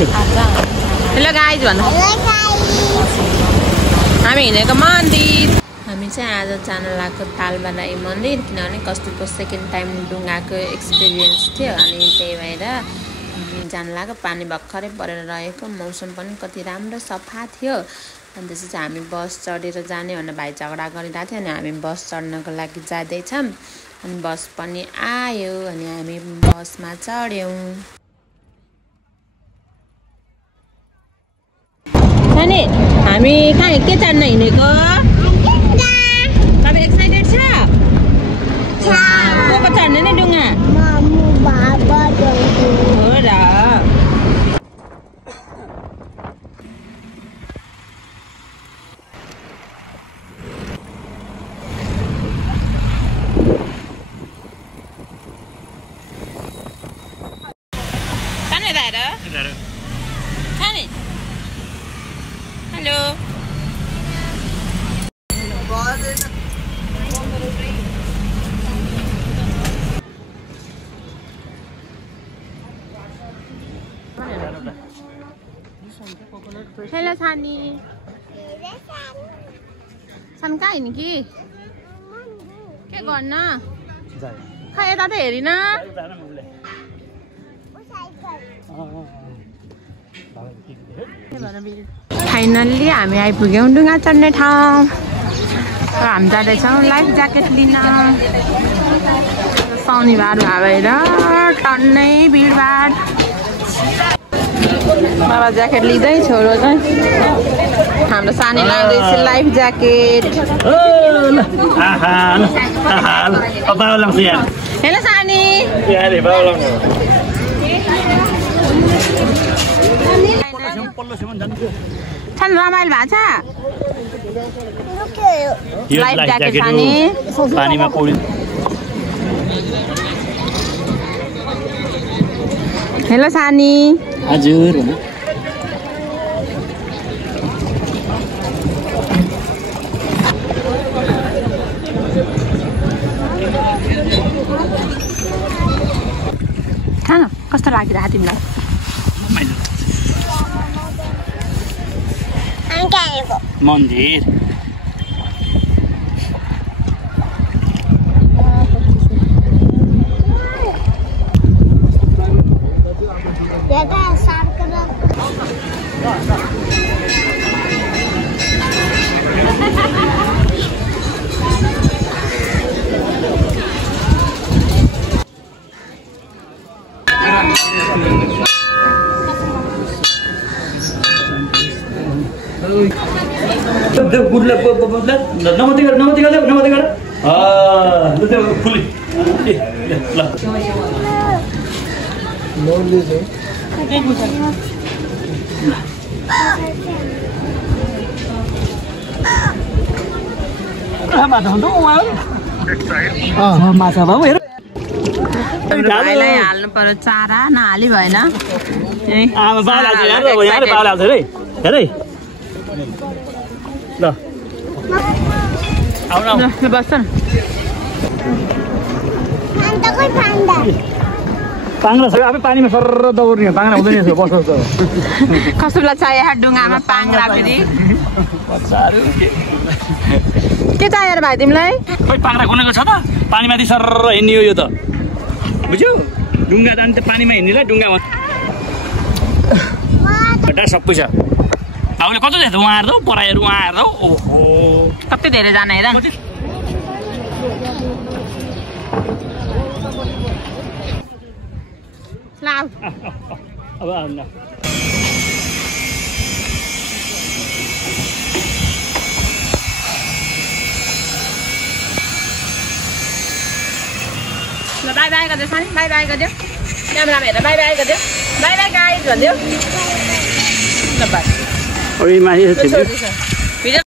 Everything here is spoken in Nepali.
हेलो गाइज भन्नु हामी हिँडेको मन्दिर हामी चाहिँ आज जान लागेको तालबाराई मन्दिर किनभने कस्तो सेकेन्ड टाइम डुङ्गाको एक्सपिरियन्स थियो अनि त्यही भएर जान लाग्यो पानी भर्खरै परेर रहेको मौसम पनि कति राम्रो सफा थियो अनि त्यसपछि हामी बस चढेर जाने भनेर भाइ झगडा गरिरहेको थियो अनि हामी बस चढ्नको लागि जाँदैछौँ अनि बस पनि आयो अनि हामी बसमा चढ्यौँ अनि हामी कहाँ के चढ्न हिँडेको तपाईँ एक्साइटेड छ को चढ्ने नि डुङ्गा हो र हेलो हेलो सानी सान कहाँ हिँड्ने कि के गर्न खै यता त हेरिन फाइनल्ली हामी आइपुग्यौँ डुङ्गा चढ्ने ठाउँ हामी जाँदैछौँ लाइफ ज्याकेट लिन शनिबार भएर टन्नै भिडभाड बाबा ज्याकेट लिँदै छोरो चाहिँ हाम्रो सानी लाउँदैछ लाइफ ज्याकेट हेलो सानी छन् रमाइलो भएको छ लाइफ ज्याकेट सानी पानीमा पौडी हेलो सानी हजुर खान कस्तो लागिरहेको तिमीलाई मन्दिर नमस्ते गर फुली ल माछा भाउ हेर भाइलाई हाल्नु पर्यो चारा नहाली भएन हेरै ल बस्छ पाङ्रा छ आफै पानीमा सर्र दौड्ने पाङ्रा हुँदैन बस्छ कस्तो लाग्छ यहाँ डुङ्गामा पाङ्रा फेरि के चाहिएर भाइ तिमीलाई खोइ पाङ्रा कुनेको छ त पानीमाथि सर्र हिँड्ने हो यो त बुझ्यौ डुङ्गा जाने त पानीमा हिँड्नेलाई डुङ्गामा सबै छ आउले कति धेरै उहाँहरू पराइहरू उहाँहरू ओहो कति धेरै जाने हेर अब आउनु ल बाई बाई गरिदियो सानी बाई बाई गरिदियो क्यामेरा हेरेर बाई बाई गरिदियो बाई बाई गाइज भनिदियो ल बाई माथि